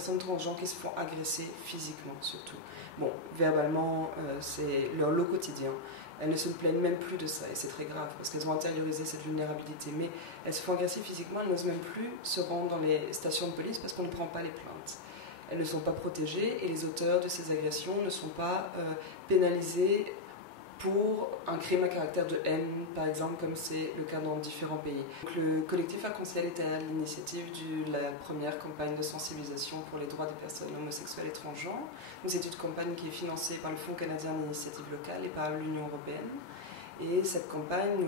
personnes transgenres qui se font agresser physiquement surtout. Bon, verbalement, c'est leur lot quotidien. Elles ne se plaignent même plus de ça et c'est très grave parce qu'elles ont intériorisé cette vulnérabilité. Mais elles se font agresser physiquement, elles n'osent même plus se rendre dans les stations de police parce qu'on ne prend pas les plaintes. Elles ne sont pas protégées et les auteurs de ces agressions ne sont pas pénalisés pour un crime à caractère de haine, par exemple, comme c'est le cas dans différents pays. Donc, le collectif Arc-en-Ciel était à l'initiative de la première campagne de sensibilisation pour les droits des personnes homosexuelles et transgenres. C'est une campagne qui est financée par le Fonds canadien d'initiative locale et par l'Union européenne. Et cette campagne,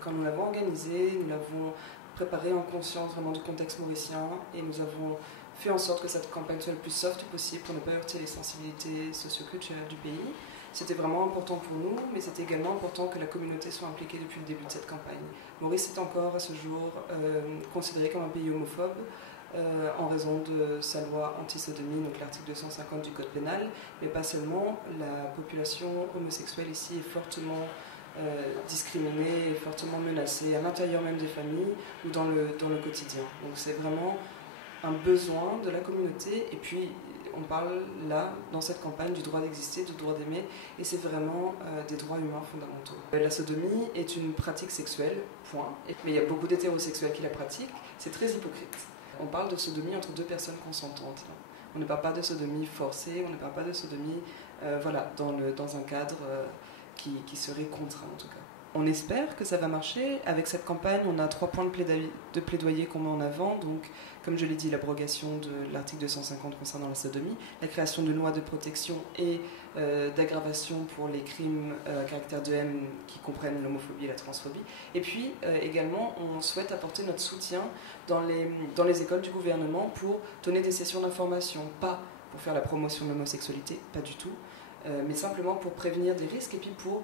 quand nous l'avons organisée, nous l'avons préparée en conscience vraiment du contexte mauricien et nous avons fait en sorte que cette campagne soit le plus soft possible pour ne pas heurter les sensibilités socio-culturelles du pays. C'était vraiment important pour nous, mais c'était également important que la communauté soit impliquée depuis le début de cette campagne. Maurice est encore à ce jour considéré comme un pays homophobe en raison de sa loi anti-sodomie, donc l'article 250 du Code pénal, mais pas seulement. La population homosexuelle ici est fortement discriminée, fortement menacée, à l'intérieur même des familles ou dans le quotidien. Donc c'est vraiment un besoin de la communauté, et puis on parle là, dans cette campagne, du droit d'exister, du droit d'aimer, et c'est vraiment des droits humains fondamentaux. La sodomie est une pratique sexuelle, point, mais il y a beaucoup d'hétérosexuels qui la pratiquent, c'est très hypocrite. On parle de sodomie entre deux personnes consentantes. On ne parle pas de sodomie forcée, on ne parle pas de sodomie dans un cadre qui serait contraint en tout cas. On espère que ça va marcher. Avec cette campagne, on a 3 points de plaidoyer qu'on met en avant. Donc, comme je l'ai dit, l'abrogation de l'article 250 concernant la sodomie, la création d'une loi de protection et d'aggravation pour les crimes à caractère de haine qui comprennent l'homophobie et la transphobie. Et puis, également, on souhaite apporter notre soutien dans les écoles du gouvernement pour donner des sessions d'information, pas pour faire la promotion de l'homosexualité, pas du tout, mais simplement pour prévenir des risques et puis pour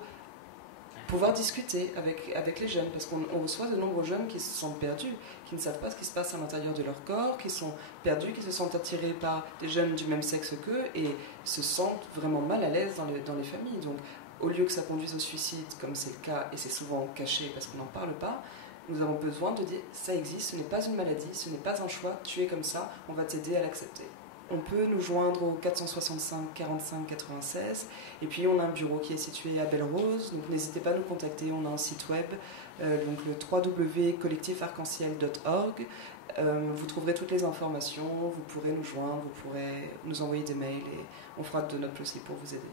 pouvoir discuter avec les jeunes, parce qu'on reçoit de nombreux jeunes qui se sentent perdus, qui ne savent pas ce qui se passe à l'intérieur de leur corps, qui sont perdus, qui se sentent attirés par des jeunes du même sexe qu'eux et se sentent vraiment mal à l'aise dans les familles. Donc, au lieu que ça conduise au suicide, comme c'est le cas, et c'est souvent caché parce qu'on n'en parle pas, nous avons besoin de dire ça existe, ce n'est pas une maladie, ce n'est pas un choix, tu es comme ça, on va t'aider à l'accepter. On peut nous joindre au 465 45 96 et puis on a un bureau qui est situé à Belle-Rose, donc n'hésitez pas à nous contacter, on a un site web, donc le www.collectifarc-en-ciel.org. Vous trouverez toutes les informations, vous pourrez nous joindre, vous pourrez nous envoyer des mails et on fera de notre possible pour vous aider.